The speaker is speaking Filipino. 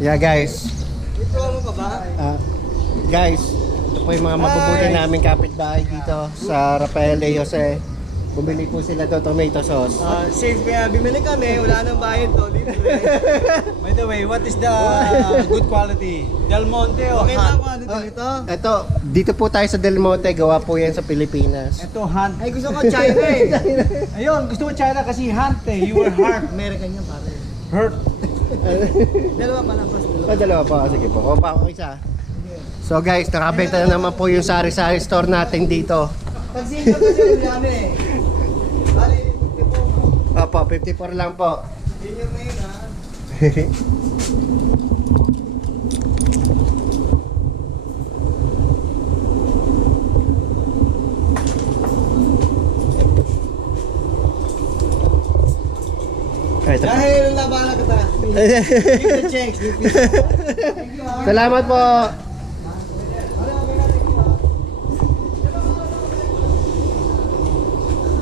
Yeah guys. Ito mo ka ba? Guys, ito po yung mga mabubuti namin kapitbahay dito sa Rafael A. Jose. Bumili po sila doon tomato sauce. Since bimili kami, wala nang bayad to. Libre. By the way, what is the good quality? Del Monte o Okay ba Han? kung ano ito? Ito, dito po tayo sa Del Monte. Gawa po yan sa Pilipinas. Ito, Han. Ay, gusto ko China eh. Ayun, gusto mo China kasi hunt eh. You were heart. American yan pare. Hurt. Dalawa pa lang, boss. Dalawa pa. Sige po. O pa ako isa. So guys, nakabenta na naman po yung sari-sari store natin dito. Pag single kasi yan eh. Bali, 54 mo. Opo, 54 lang po. Yun yung main ha. Ito. Dahil labanan kita. Give the checks. Thank you ha. Salamat po.